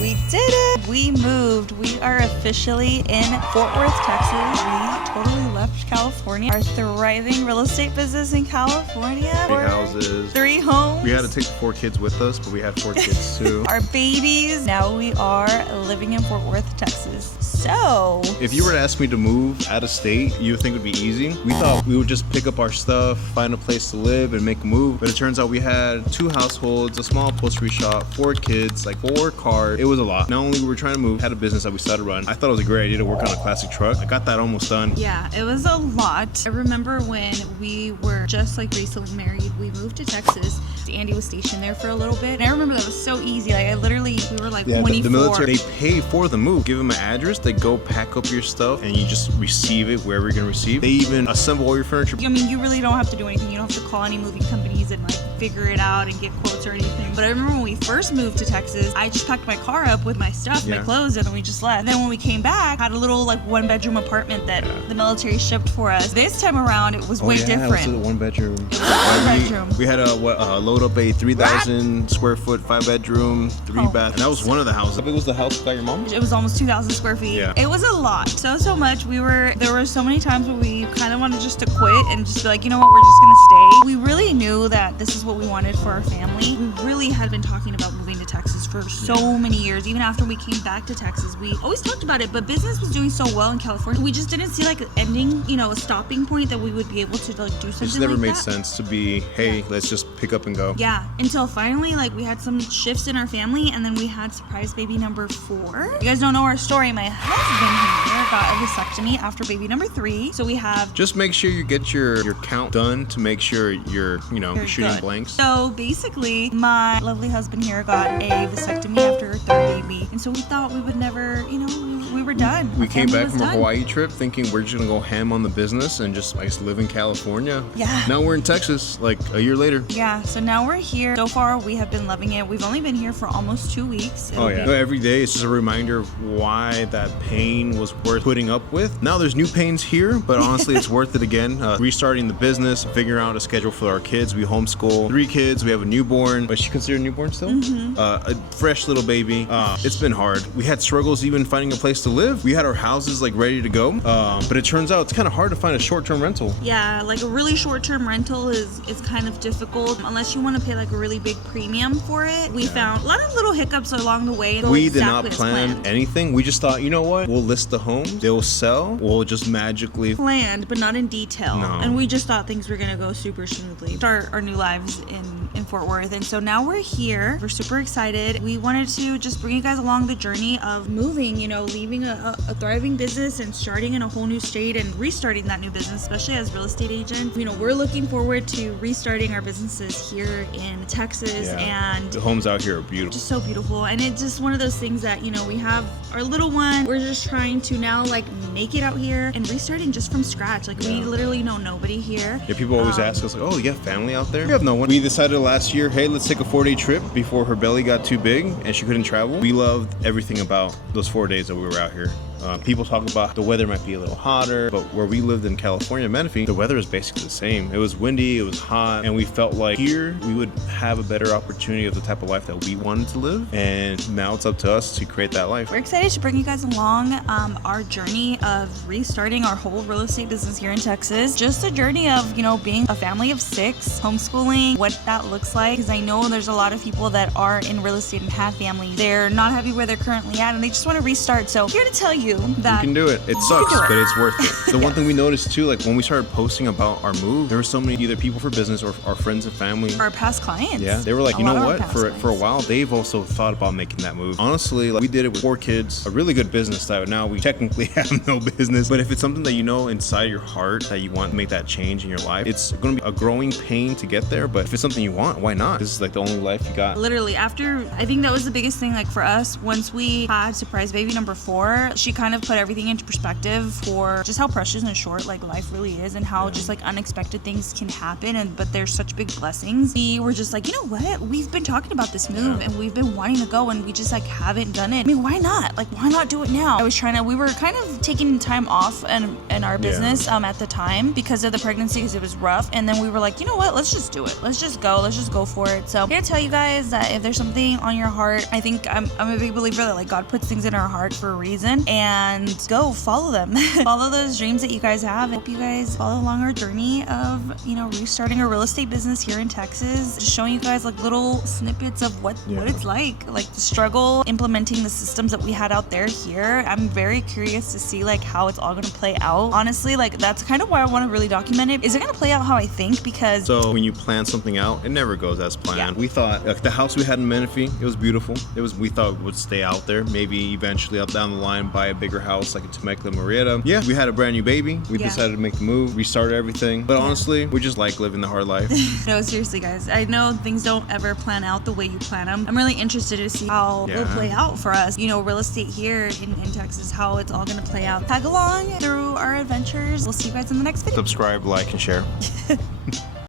We did it. We moved. We are officially in Fort Worth, Texas. We totally left California. Our thriving real estate business in California. 3 houses. 3 homes. We had to take the 4 kids with us, but we had 4 kids too. Our babies. Now we are living in Fort Worth, Texas. So, if you were to ask me to move out of state, you would think it would be easy. We thought we would just pick up our stuff, find a place to live, and make a move. But it turns out we had 2 households, a small upholstery shop, 4 kids, like 4 cars. It was a lot. Not only were we trying to move, had a business that we started to run. I thought it was a great idea to work on a classic truck. I got that almost done. Yeah, it was a lot. I remember when we were just like recently married, we moved to Texas. Andy was stationed there for a little bit. And I remember that was so easy. Like we were like 24. The military, they pay for the move. Give them an address, they go pack up your stuff, and you just receive it wherever you're gonna receive. They even assemble all your furniture. I mean, you really don't have to do anything. You don't have to call any moving companies and like figure it out and get quotes or anything. But I remember when we first moved to Texas, I just packed my car up with my stuff, my clothes, and then we just left. And then when we came back, had a little like 1-bedroom apartment that the military shipped for us. This time around, it was way different. It was a 1-bedroom. It was a 1-bedroom. We had a load up a 3,000 square foot 5-bedroom, 3-bath, and that was one of the houses. How big was the house by your mom? It was almost 2,000 square feet. Yeah. It was a lot. So much. There were so many times where we kind of wanted just to quit and just be like, you know what, we're just gonna stay. We really knew that this is what we wanted for our family. We really had been talking about moving to Texas for so many years. Even after we came back to Texas, we always talked about it, but business was doing so well in California. We just didn't see like an ending, a stopping point that we would be able to like do something like that. It just never made sense to be, hey, let's just pick up and go. Yeah, until finally like we had some shifts in our family, and then we had surprise baby number 4. You guys don't know our story. My husband here got a vasectomy after baby number 3. So we have... Just make sure you get your count done to make sure you're shooting good. Blanks. So basically, my lovely husband here got a vasectomy after her 3rd baby. And so we thought we would never, we were done. We came back from a Hawaii trip thinking we're just gonna go ham on the business and just live in California. Yeah. Now we're in Texas, like a year later. Yeah, so now we're here. So far, we have been loving it. We've only been here for almost 2 weeks. So every day it's just a reminder of why that pain was worth putting up with. Now there's new pains here, but honestly it's worth it again. Restarting the business, figuring out a schedule for our kids. We homeschool 3 kids. We have a newborn. Is she considered a newborn still? Mm-hmm. A fresh little baby. It's been hard. We had struggles even finding a place to live. We had our houses ready to go, but it turns out it's kind of hard to find a short-term rental. Yeah, like a really short-term rental is kind of difficult unless you want to pay like a really big premium for it. We found a lot of little hiccups along the way. We did not plan anything. We just thought, you know what? We'll list the homes. They'll sell. We'll just magically... Planned, but not in detail. No. And we just thought things were going to go super smoothly. Start our new lives in Fort Worth. And so now we're here. We're super excited. We wanted to just bring you guys along the journey of moving, leaving a thriving business and starting in a whole new state and restarting that new business, especially as real estate agents. We're looking forward to restarting our businesses here in Texas. And the homes out here are beautiful. Just so beautiful. And it's just one of those things that, we have our little one. We're just trying to now make it out here and restarting just from scratch. We literally know nobody here. Yeah, people always ask us, oh, you have family out there? We have no one. We decided last year, hey, let's take a 4-day trip before her belly got too big and she couldn't travel. We loved everything about those 4 days that we were out here. People talk about the weather might be a little hotter, but where we lived in California, Menifee, the weather is basically the same. It was windy, it was hot, and we felt like here we would have a better opportunity of the type of life that we wanted to live, and now it's up to us to create that life. We're excited to bring you guys along our journey of restarting our whole real estate business here in Texas. Just a journey of, being a family of 6, homeschooling, what that looks like, because I know there's a lot of people that are in real estate and have families. They're not happy where they're currently at, and they just want to restart. So here to tell you that you can do it. It sucks, but it's worth it. The one thing we noticed too, when we started posting about our move, there were so many either people for business or our friends and family. Our past clients. Yeah, they were like, you know what? For a while, they've also thought about making that move. Honestly, we did it with 4 kids, a really good business that now we technically have no business. But if it's something that inside your heart that you want to make that change in your life, it's going to be a growing pain to get there. But if it's something you want, why not? This is the only life you got. Literally, I think that was the biggest thing for us. Once we had surprise baby number 4, she kind of put everything into perspective for just how precious and short like life really is, and how just like unexpected things can happen, and but there's such big blessings. We were just like, you know what? We've been talking about this move and we've been wanting to go, and we just like haven't done it. I mean, why not? Like, why not do it now? We were kind of taking time off in our business at the time because of the pregnancy, because it was rough. And then we were like, you know what? Let's just do it. Let's just go for it. So I'm gonna tell you guys that if there's something on your heart, I think I'm a big believer that like God puts things in our heart for a reason, and go follow them. Follow those dreams that you guys have. I hope you guys follow along our journey of, you know, restarting a real estate business here in Texas, just showing you guys like little snippets of what it's like the struggle implementing the systems that we had out there here. I'm very curious to see like how it's all gonna play out. Honestly, like that's kind of why I want to really document it. Is it gonna play out how I think? Because so when you plan something out, it never goes as planned. We thought like the house we had in Menifee, it was beautiful. We thought it would stay out there. Maybe eventually up down the line buy a bigger house like in Temecula, Murrieta. Yeah, we had a brand new baby. We decided to make the move, restarted everything. But honestly, we just like living the hard life. No, seriously, guys. I know things don't ever plan out the way you plan them. I'm really interested to see how it'll play out for us. You know, real estate here in Texas, how it's all gonna play out. Tag along through our adventures. We'll see you guys in the next video. Subscribe, like, and share.